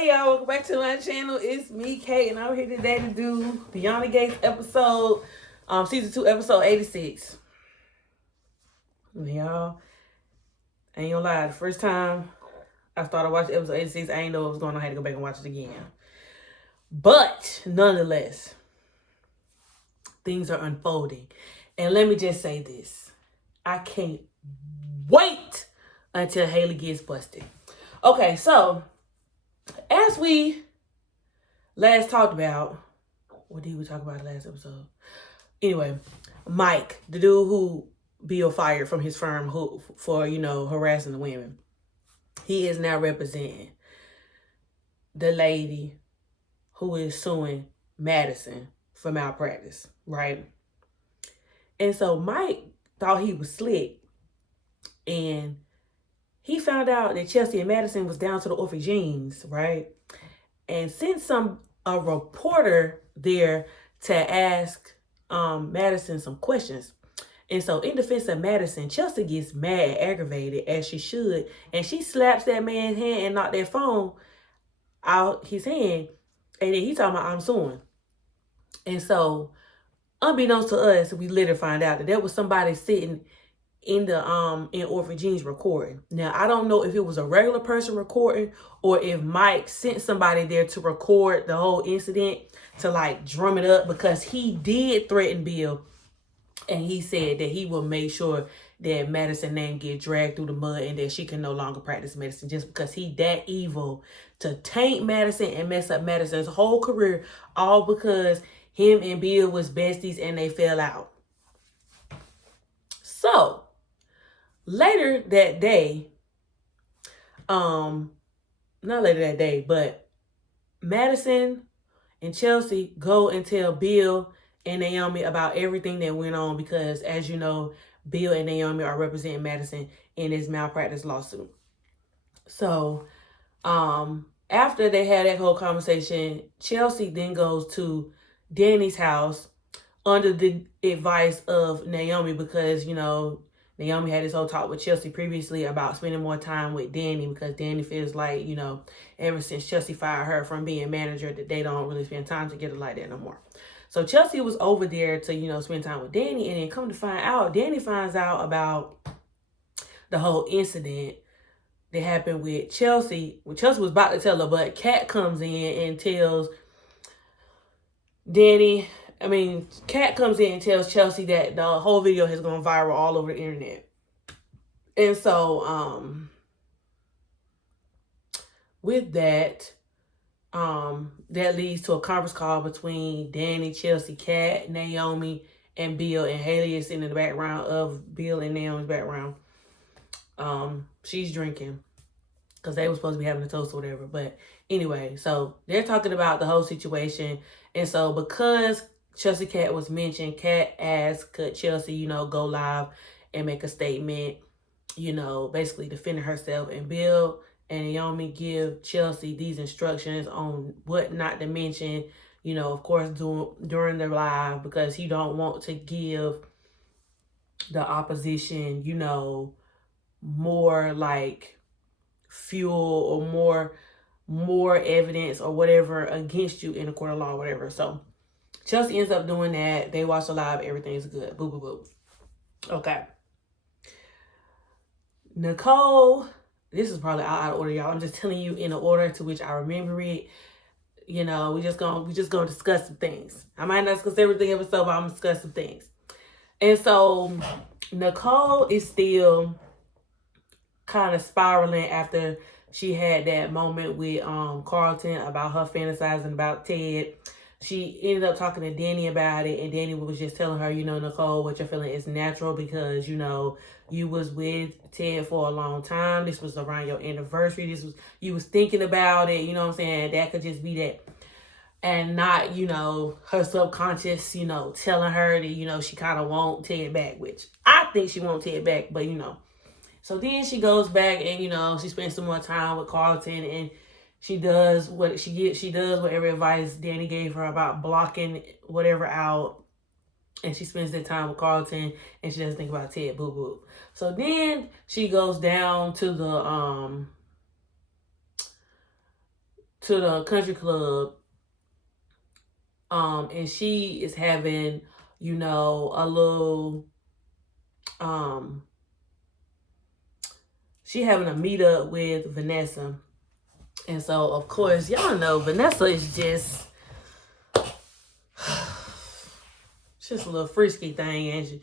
Hey y'all, welcome back to my channel. It's me, Kate, and I'm here today to do Beyond the Gates episode, season 2, episode 86. Y'all, I ain't gonna lie, the first time I started watching episode 86, I ain't know what was going on. I had to go back and watch it again. But nonetheless, things are unfolding. And let me just say this. I can't wait until Haley gets busted. Okay, so as we last talked about, what did we talk about last episode? Anyway, Mike, the dude who Bill fired from his firm for harassing the women, he is now representing the lady who is suing Madison for malpractice, right? And so Mike thought he was slick, and he found out that Chelsea and Madison was down to the Orphy jeans, right? And sent a reporter there to ask Madison some questions. And so in defense of Madison, Chelsea gets mad, aggravated, as she should, and she slaps that man's hand and knocked that phone out his hand. And then he talking about, I'm suing. And so, unbeknownst to us, we later find out that there was somebody sitting in the in Orphy Jeans recording. Now, I don't know if it was a regular person recording or if Mike sent somebody there to record the whole incident to like drum it up, because he did threaten Bill, and he said that he will make sure that Madison's name get dragged through the mud and that she can no longer practice medicine, just because he that evil to taint Madison and mess up Madison's whole career, all because him and Bill was besties and they fell out. So later that day, not later that day, but Madison and Chelsea go and tell Bill and Naomi about everything that went on, because as you know, Bill and Naomi are representing Madison in this malpractice lawsuit. So after they had that whole conversation, Chelsea then goes to Danny's house under the advice of Naomi, because Naomi had this whole talk with Chelsea previously about spending more time with Danny, because Danny feels like, ever since Chelsea fired her from being manager, that they don't really spend time together like that no more. So Chelsea was over there to, spend time with Danny, and then come to find out, Danny finds out about the whole incident that happened with Chelsea. Well, Chelsea was about to tell her, but Kat comes in and tells Kat comes in and tells Chelsea that the whole video has gone viral all over the internet. And so, with that, that leads to a conference call between Danny, Chelsea, Kat, Naomi, and Bill, and Haley is in the background of Bill and Naomi's background. She's drinking because they were supposed to be having a toast or whatever. But anyway, so they're talking about the whole situation. And so because Chelsea Kat was mentioned, Kat asked, could Chelsea, go live and make a statement, basically defending herself. And Bill and Naomi give Chelsea these instructions on what not to mention, of course, during the live, because he don't want to give the opposition, more like fuel or more evidence or whatever against you in a court of law or whatever. So Chelsea ends up doing that. They watch the live. Everything's good. Boo, boo, boo. Okay. Nicole, this is probably out of order, y'all. I'm just telling you in the order to which I remember it. We just gonna discuss some things. I might not discuss everything episode, but I'm gonna discuss some things. And so Nicole is still kind of spiraling after she had that moment with Carlton about her fantasizing about Ted. She ended up talking to Danny about it, and Danny was just telling her, Nicole, what you're feeling is natural because, you was with Ted for a long time. This was around your anniversary. You was thinking about it, you know what I'm saying? That could just be that. And not, her subconscious, telling her that, she kind of want Ted back, which I think she wants Ted back, but, So then she goes back and, she spends some more time with Carlton, and she does whatever advice Danny gave her about blocking whatever out. And she spends that time with Carlton, and she doesn't think about Ted. Boo boo. So then she goes down to the to the country club. And she is having, you know, a little, she having a meetup with Vanessa. And so, of course, y'all know Vanessa is just a little frisky thing, and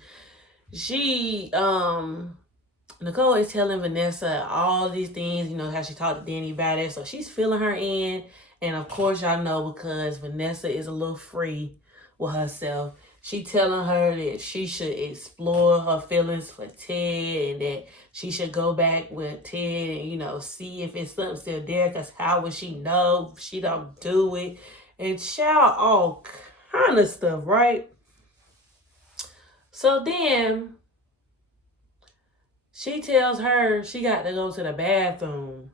Nicole is telling Vanessa all these things, you know, how she talked to Danny about it. So she's filling her in. And of course, y'all know, because Vanessa is a little free with herself, she telling her that she should explore her feelings for Ted, and that she should go back with Ted and, you know, see if it's something still there, because how would she know if she don't do it? And shout all kind of stuff, right? So then she tells her she got to go to the bathroom.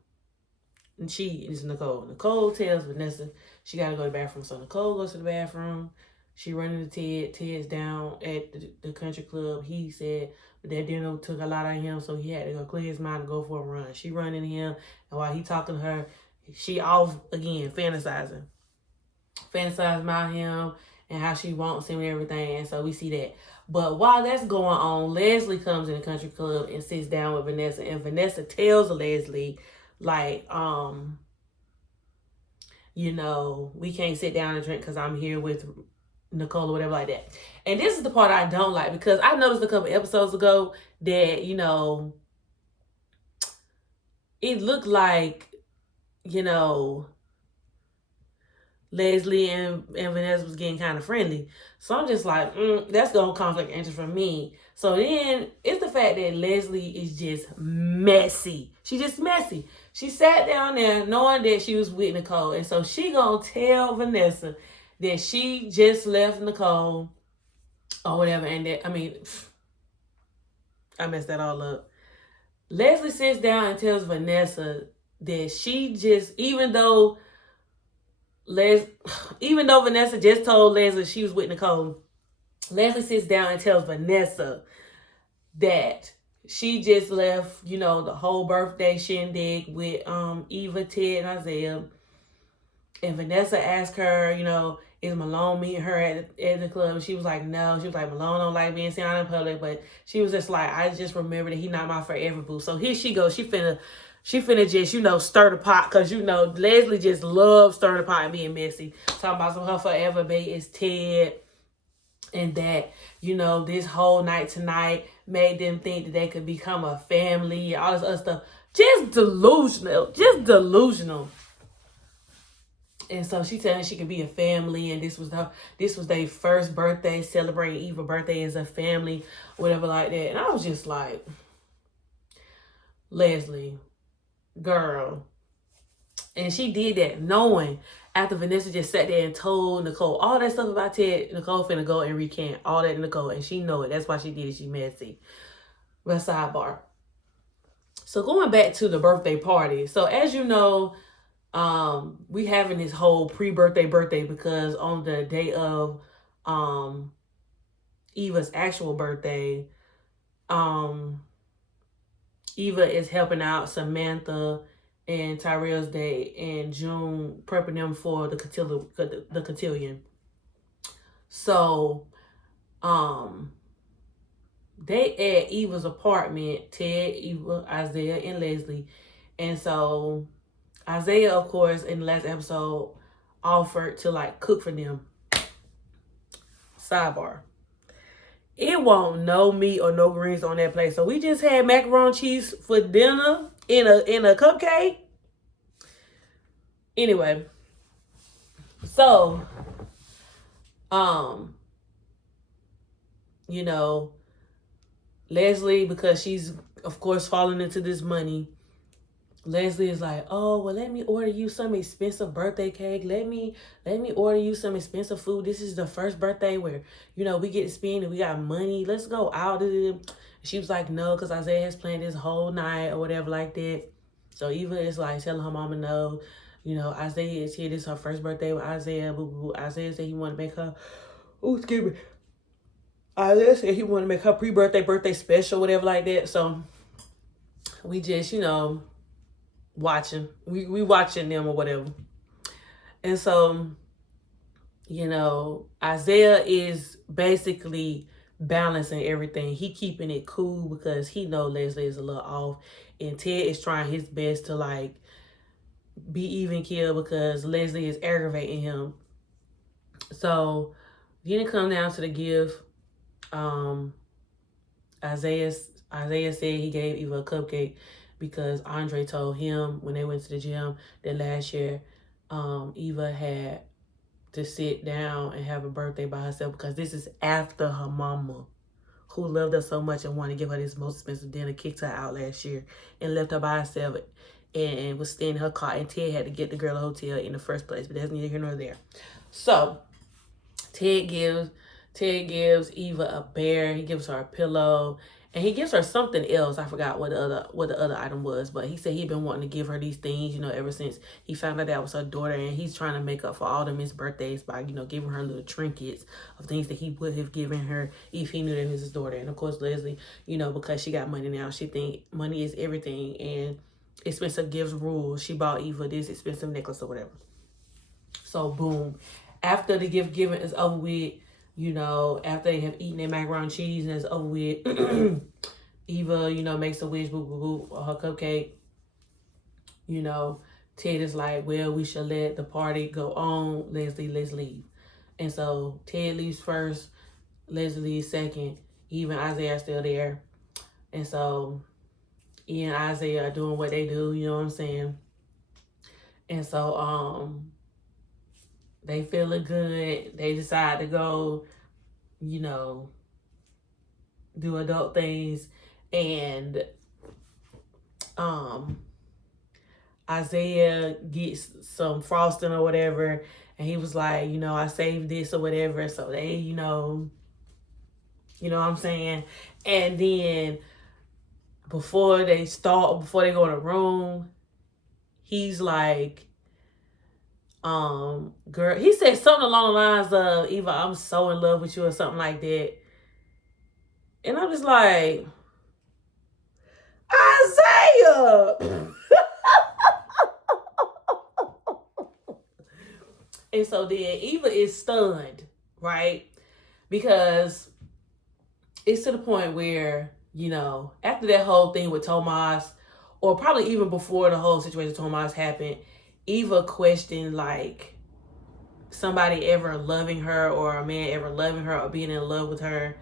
And she is Nicole. Nicole tells Vanessa she got to go to the bathroom. So Nicole goes to the bathroom. She running to Ted. Ted's down at the country club. He said that dinner took a lot out of him, so he had to go clear his mind and go for a run. She running to him, and while he talking to her, she off again, fantasizing about him and how she wants him and everything. And so we see that. But while that's going on, Leslie comes in the country club and sits down with Vanessa, and Vanessa tells Leslie, like, you know, we can't sit down and drink because I'm here with Nicole or whatever like that. And this is the part I don't like, because I noticed a couple episodes ago that, you know, it looked like, you know, Leslie and Vanessa was getting kind of friendly. So I'm just like, that's going to conflict interest for me. So then it's the fact that Leslie is just messy. She's just messy. She sat down there knowing that she was with Nicole. And so she going to tell Vanessa that she just left Nicole or whatever. And that, I mean, I messed that all up. Leslie sits down and tells Vanessa that she just, even though Vanessa just told Leslie she was with Nicole, Leslie sits down and tells Vanessa that she just left, you know, the whole birthday shindig with Eva, Ted, and Isaiah. And Vanessa asked her, you know, is Malone meeting her at the club? And she was like, no. She was like, Malone don't like being seen out in public. But she was just like, I just remember that he not my forever boo. So here she goes. She finna just, you know, stir the pot. Because, you know, Leslie just loves stirring the pot and being messy. Talking about some her forever babe is Ted. And that, you know, this whole night tonight made them think that they could become a family. All this other stuff. Just delusional. And so she telling she could be a family, and this was their first birthday, celebrating Eva's birthday as a family, whatever like that. And I was just like, Leslie, girl. And she did that knowing, after Vanessa just sat there and told Nicole all that stuff about Ted, Nicole finna go and recant all that to Nicole, and she know it. That's why she did it. She messy. But sidebar. So going back to the birthday party. So as you know, we having this whole pre-birthday because on the day of Eva's actual birthday, Eva is helping out Samantha and Tyrell's day, and June prepping them for the cotillion. So they at Eva's apartment, Ted, Eva, Isaiah, and Leslie. And so Isaiah, of course, in the last episode, offered to like cook for them. Sidebar. It won't no meat or no greens on that plate. So we just had macaroni and cheese for dinner in a cupcake. Anyway. So, you know, Leslie, because she's of course falling into this money, Leslie is like, oh, well, let me order you some expensive birthday cake. Let me order you some expensive food. This is the first birthday where, you know, we get to spend and we got money. Let's go out. She was like, no, because Isaiah has planned this whole night or whatever like that. So Eva is like telling her mama no. You know, Isaiah is here. This is her first birthday with Isaiah. Boo, boo, boo. Isaiah said he wanted to make her, Isaiah said he wanted to make her birthday special, whatever like that. So we just, you know, watching. We watching them or whatever. And so, you know, Isaiah is basically balancing everything. He keeping it cool because he know Leslie is a little off. And Ted is trying his best to like be even keel because Leslie is aggravating him. So then it come down to the gift. Isaiah said he gave Eva a cupcake because Andre told him when they went to the gym that last year Eva had to sit down and have a birthday by herself because this is after her mama, who loved her so much and wanted to give her this most expensive dinner, kicked her out last year and left her by herself and was staying in her car, and Ted had to get the girl a hotel in the first place, but that's neither here nor there. So Ted gives Eva a bear. He gives her a pillow, and he gives her something else. I forgot what the other item was, but he said he'd been wanting to give her these things, you know, ever since he found out that was her daughter, and he's trying to make up for all the missed birthdays by, you know, giving her little trinkets of things that he would have given her if he knew that it was his daughter. And of course, Leslie, you know, because she got money now, she think money is everything, and expensive gifts rule. She bought Eva this expensive necklace or whatever. So boom, after the gift giving is over with, you know, after they have eaten their macaroni and cheese and it's over with, Eva, you know, makes a wish, boo, boo, boo, her cupcake. You know, Ted is like, well, we should let the party go on. Leslie, let's leave. And so Ted leaves first, Leslie leaves second, Eva and Isaiah are still there. And so Ian and Isaiah are doing what they do, you know what I'm saying? And so, they feeling good. They decide to go, you know, do adult things. And Isaiah gets some frosting or whatever. And he was like, you know, I saved this or whatever. So they, you know what I'm saying? And then before they go in the room, he's like, girl, he said something along the lines of, Eva, I'm so in love with you or something like that. And I'm just like, Isaiah! And so then Eva is stunned, right? Because it's to the point where, you know, after that whole thing with Tomas, or probably even before the whole situation with Tomas happened, Eva questioned, like, somebody ever loving her or a man ever loving her or being in love with her,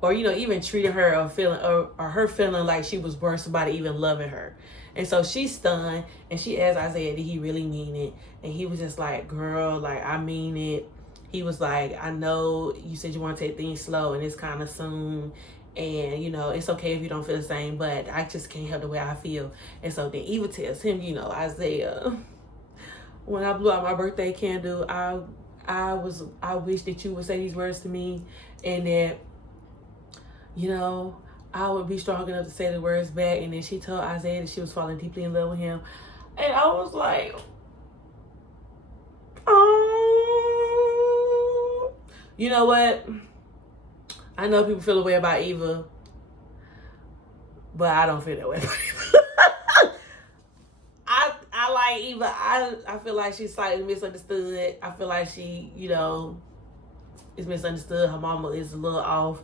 or, you know, even treating her or feeling or her feeling like she was worth somebody even loving her. And so she's stunned, and she asked Isaiah, did he really mean it? And he was just like, girl, like, I mean it. He was like, I know you said you want to take things slow and it's kind of soon, and, you know, it's okay if you don't feel the same, but I just can't help the way I feel. And so then Eva tells him, you know, Isaiah, when I blew out my birthday candle, I wish that you would say these words to me, and that, you know, I would be strong enough to say the words back. And then she told Isaiah that she was falling deeply in love with him. And I was like, oh, you know what? I know people feel a way about Eva, but I don't feel that way about Eva. I like Eva. I feel like she's slightly misunderstood. I feel like she, you know, is misunderstood. Her mama is a little off.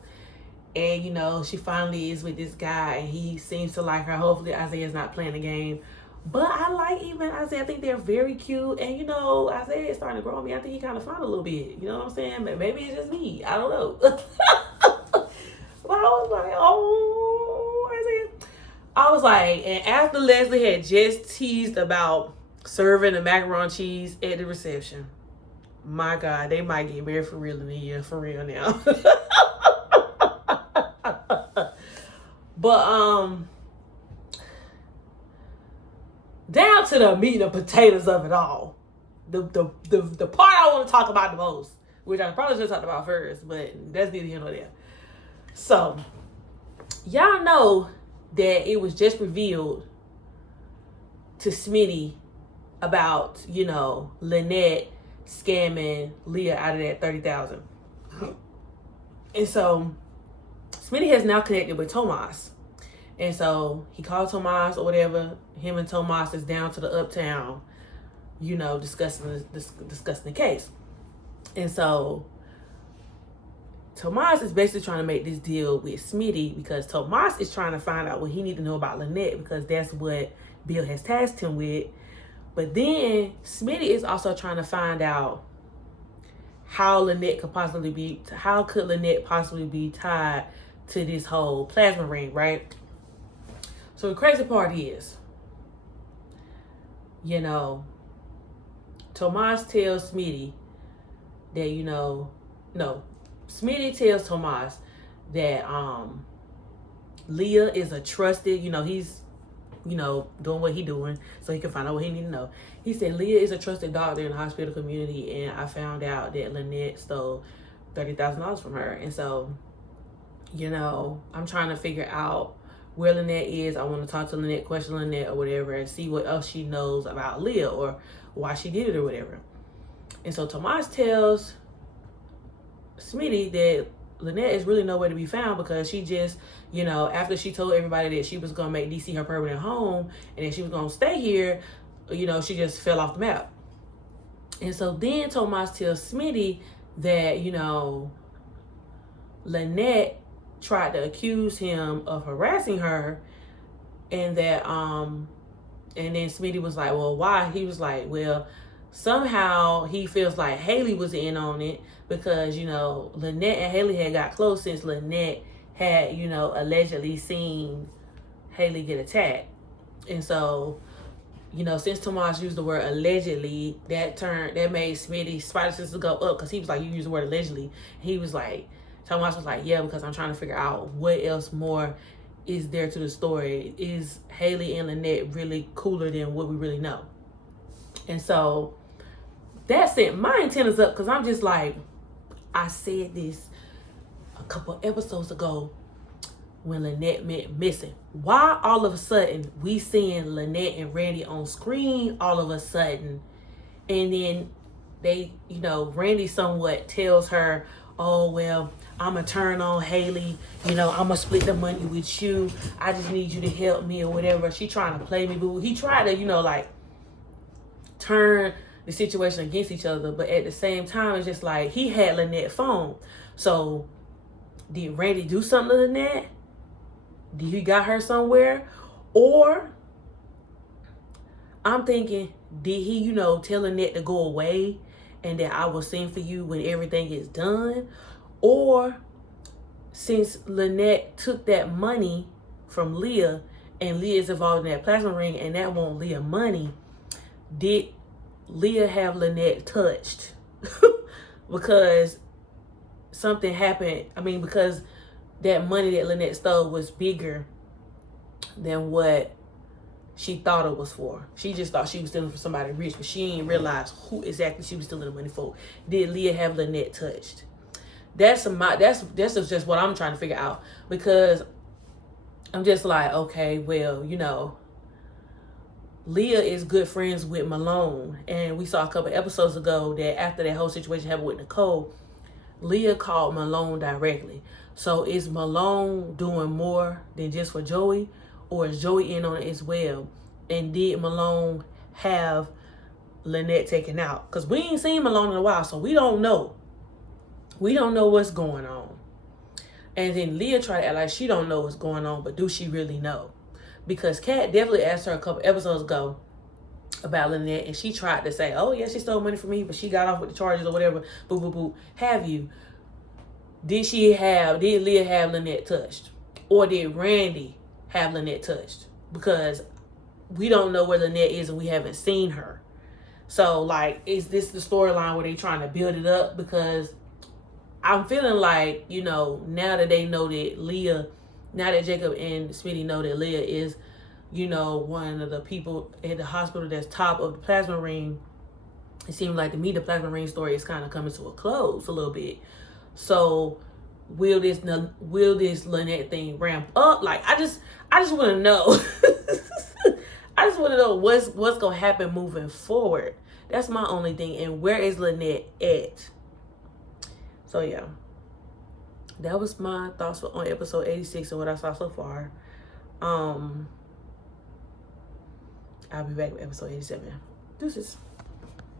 And, you know, she finally is with this guy, and he seems to like her. Hopefully Isaiah's not playing the game. But I like even Isaiah. I think they're very cute. And, you know, Isaiah is starting to grow on me. I think he kind of fine a little bit. You know what I'm saying? But maybe it's just me. I don't know. But I was like, oh, Isaiah. I was like, and after Leslie had just teased about serving the macaroni and cheese at the reception, my God, they might get married for real in a year. For real now. But down to the meat and potatoes of it all, the part I want to talk about the most, which I probably should have talked about first, but that's neither here nor there. So y'all know that it was just revealed to Smitty about, you know, Lynette scamming Leah out of that $30,000. And so Smitty has now connected with Tomas. And so he called Tomas or whatever. Him and Tomas is down to the uptown you know, discussing the case. And so Tomas is basically trying to make this deal with Smitty because Tomas is trying to find out what he needs to know about Lynette because that's what Bill has tasked him with. But then Smitty is also trying to find out how Lynette could possibly be tied to this whole plasma ring, right? So the crazy part is, you know, Tomas tells Smitty that, you know, no, Smitty tells Tomas that Leah is a trusted, you know, he's, you know, doing what he's doing so he can find out what he need to know. He said Leah is a trusted doctor in the hospital community, and I found out that Lynette stole $30,000 from her. And so, you know, I'm trying to figure out where Lynette is. I want to talk to Lynette, question Lynette or whatever, and see what else she knows about Leah or why she did it or whatever. And so Tomas tells Smitty that Lynette is really nowhere to be found because she just, you know, after she told everybody that she was going to make DC her permanent home and that she was going to stay here, you know, she just fell off the map. And so then Tomas tells Smitty that, you know, Lynette tried to accuse him of harassing her, and that and then Smitty was like, well, why? He was like, well, somehow he feels like Haley was in on it because, you know, Lynette and Haley had got close since Lynette had, you know, allegedly seen Haley get attacked. And so, you know, since Tomas used the word allegedly, that made Smitty's spider senses go up because he was like, you used the word allegedly. He was like, Tomas was like, yeah, because I'm trying to figure out what else more is there to the story. Is Haley and Lynette really cooler than what we really know? And so that sent my antennas up because I'm just like, I said this a couple episodes ago when Lynette went missing. Why all of a sudden we seeing Lynette and Randy on screen all of a sudden, and then they, you know, Randy somewhat tells her, oh, well, I'm going to turn on Haley. You know, I'm going to split the money with you. I just need you to help me or whatever. She trying to play me, but he tried to, you know, like turn the situation against each other. But at the same time, it's just like he had Lynette's phone. So did Randy do something to Lynette? Did he got her somewhere? Or I'm thinking, did he, you know, tell Lynette to go away and that I will sing for you when everything is done? Or since Lynette took that money from Leah and Leah is involved in that plasma ring and that won't Leah money, did Leah have Lynette touched? Because something happened. I mean, because that money that Lynette stole was bigger than what she thought it was for. She just thought she was stealing from somebody rich, but she didn't realize who exactly she was stealing the money for. Did Leah have Lynette touched? That's just what I'm trying to figure out, because I'm just like, okay, well, you know, Leah is good friends with Malone, and we saw a couple episodes ago that after that whole situation happened with Nicole, Leah called Malone directly. So is Malone doing more than just for Joey, or is Joey in on it as well? And did Malone have Lynette taken out? Because we ain't seen Malone in a while, so we don't know. We don't know what's going on. And then Leah tried to act like she don't know what's going on, but do she really know? Because Kat definitely asked her a couple episodes ago about Lynette, and she tried to say, oh yeah, she stole money from me, but she got off with the charges or whatever. Boo, boo, boo. Have you? Did Leah have Lynette touched? Or did Randy have Lynette touched? Because we don't know where Lynette is and we haven't seen her. So, like, is this the storyline where they trying to build it up? Because I'm feeling like, you know, now that they know that Leah, now that Jacob and Smitty know that Leah is, you know, one of the people at the hospital that's top of the plasma ring, it seems like to me the plasma ring story is kind of coming to a close a little bit. So will this Lynette thing ramp up? Like, I just want to know. I just want to know what's gonna happen moving forward. That's my only thing. And where is Lynette at? So yeah, that was my thoughts on episode 86 and what I saw so far. I'll be back with episode 87. Deuces.